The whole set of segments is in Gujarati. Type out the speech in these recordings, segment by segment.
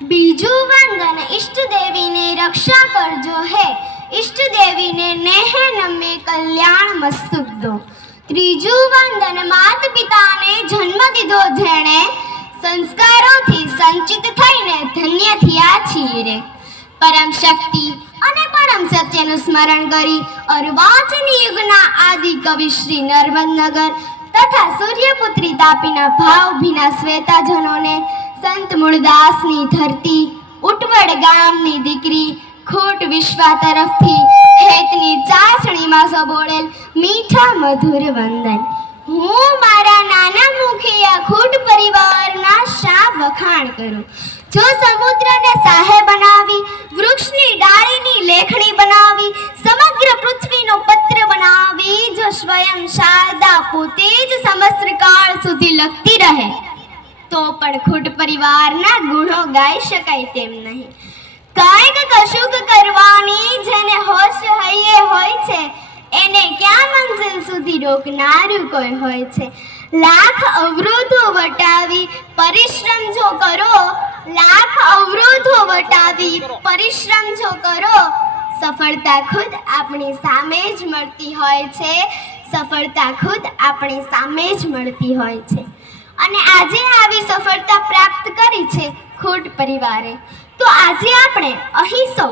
बीजू वंदन इष्ट देवी ने रक्षा करजो है, इष्ट देवी ने नेह नमे कल्याण मस्तुक दो। त्रीजू वंदन मात पिता ने जन्म दीधो जेणे संस्कारोथी संचित थईने धन्य थया छीए रे। परम शक्ति અને પરમ સત્યનું સ્મરણ કરી અર્વાચીન યુગના આદિ કવિ શ્રી નર્મદનગર તથા સૂર્યપુત્રી તાપીના ભાવભીના શ્વેતાજનોને સંત મૂળદાસની ધરતી ઉટવડ ગામની દીકરી ખૂટ વિશ્વા તરફથી હેતની ચાસણીમાં સબોળેલ મીઠા મધુર વંદન। હું મારા નાના મુખે આ ખૂટ પરિવારના શા વખાણ કરું। जो समुद्र ने साहे बनावी, वृक्षनी डाळीनी लेखनी बनावी, समग्र पृथ्वी नो पत्र बनावी, जो स्वयं शारदा पोते ज समस्त काल सुधी लगती रहे तो पण खूट परिवारना गुणो गाई शकाय तेम नहीं। कायक कशुक करवानी जेने होश हये होय छे एने क्या मंजिल सुधी रोकनारू कोई होय छे। लाख अवरोधो वटावी परिश्रम जो करो, लाख अवरोधो वटावी परिश्रम जो करो, सफलता खुद अपनी सामे ज मळती होय छे। सफलता खुद अपनी सामे ज मळती होय छे अने आजे आवी सफलता प्राप्त करी छे खूट परिवारे। तो आजे आपणे અહીં સૌ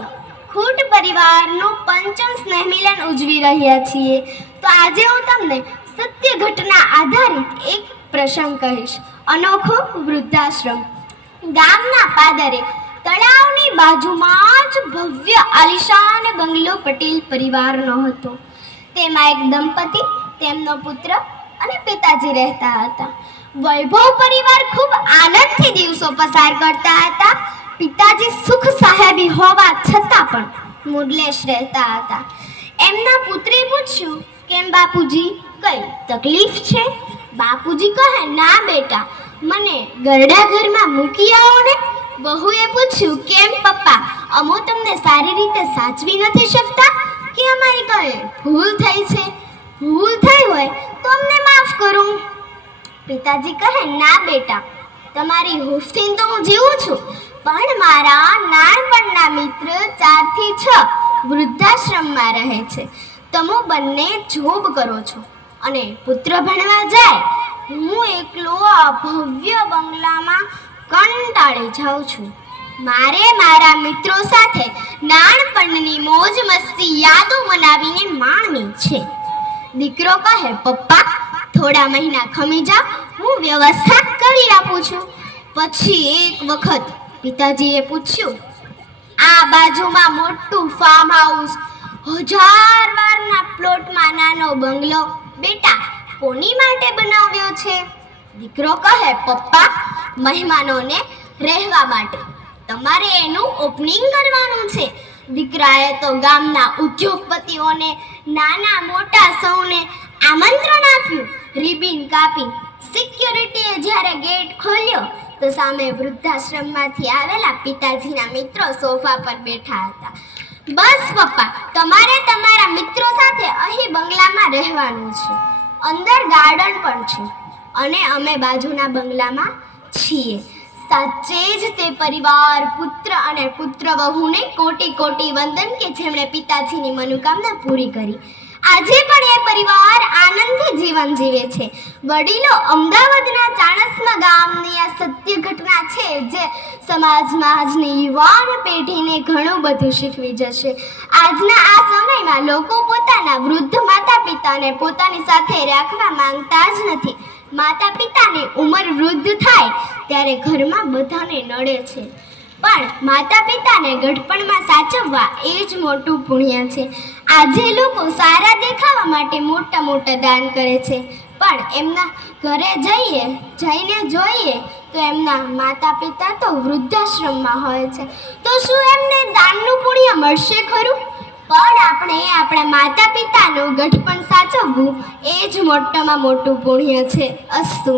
खूट परिवारનું पंचम स्नेह मिलन उजवी રહ્યા છીએ। तो આજે હું તમને सत्य घटना आधारित एक प्रसंग कहीश। अनोखो वृद्धाश्रम। गामना पादरे तळावनी बाजुमां ज भव्य आलिशान बंगलो पटेल परिवारनो हतो। तेमां एक दंपती, तेमनो पुत्र अने पिताजी रहता हता। वैभव परिवार खूब आनंदथी दिवसो पसार करता हता। पिताजी सुख साहेबी होवा छतां पण मूडलेश रहता हता। एमना पुत्रे पूछ्युं, केम बापूजी कई तकलीफ छे? बापूजी कहे, ना बेटा, मने गरडा घरमां मूकी आवो ने। बहुए पूछ्युं, केम पप्पा, अमो तमने सारी रीते साचवी नथी शकता कि अमारी कई भूल थई छे? भूल थई होय तो अमने माफ करो। पिताजी कहे, ना बेटा, तमारी हुफथीन तो हूँ जीवुं छुं, पण मारा नानपणना मित्र 4 થી 6 वृद्धाश्रममां रहे छे। तमो बन्ने जोब करो छो अने पुत्र भणवा जाय, हूँ एकलो आ भव्य बंगलामां कंटाळी जाऊं छुं। मारे मारा मित्रों साथे नानपणनी मोज मस्ती यादो मनावीने माणवी छे। दीकरो कहे, पप्पा, थोड़ा महीना खमी जाओ, हूँ व्यवस्था करी आपું છું। પછી એક વખત પિતાજીએ પૂછ્યું, આ બાજુમાં મોટું ફાર્મ હાઉસ, 1000 વારના પ્લોટમાં નાનો બંગલો, બેટા કોની માટે બનાવ્યો છે? દીકરો કહે, પપ્પા, મહેમાનોને રહેવા માટે। તમારે એનું ઓપનિંગ કરવાનું છે। દીકરાએ તો ગામના ઉદ્યોગપતિઓને નાના મોટા સૌને આમંત્રણ આપ્યું। રિબિન કાપી સિક્યુરિટીએ જ્યારે ગેટ ખોલ્યો તો સામે વૃદ્ધાશ્રમમાંથી આવેલા પિતાજીના મિત્રો સોફા પર બેઠા હતા। બસ પપ્પા, તમારે તમારા મિત્રો સાથે અહીં બંગલામાં રહેવાનું છે। અંદર ગાર્ડન પણ છે અને અમે બાજુના બંગલામાં છીએ। સાચે જ તે પરિવાર પુત્ર અને પુત્રવહુને કોટી કોટી વંદન કે જેમણે પિતાજીની મનોકામના પૂરી કરી। આજે પણ એ પરિવાર આનંદથી જીવન જીવે છે। વડીલો અમદાવાદના ચાણસ્મા ગામની આ સત્ય ઘટના છે જે સમાજમાં આજની યુવાન પેઢીને ઘણું બધું શીખવી જશે। આજના આ સમયમાં લોકો પોતાના વૃદ્ધ માતા પિતાને પોતાની સાથે રાખવા માંગતા જ નથી। માતા પિતાની ઉંમર વૃદ્ધ થાય ત્યારે ઘરમાં બધાને નડે છે, પણ માતા પિતાને ગઢપણમાં સાચવવા એ જ મોટું પુણ્ય છે। આજે લોકો સારા દેખાવા માટે મોટા મોટા દાન કરે છે, પણ એમના ઘરે જઈને જોઈએ તો એમના માતા પિતા તો વૃદ્ધાશ્રમમાં હોય છે, તો શું એમને દાનનું પુણ્ય મળશે ખરું? પણ આપણે આપણા માતા પિતાનું ગઢપણ સાચવવું એ જ મોટામાં મોટું પુણ્ય છે। અસ્તુ।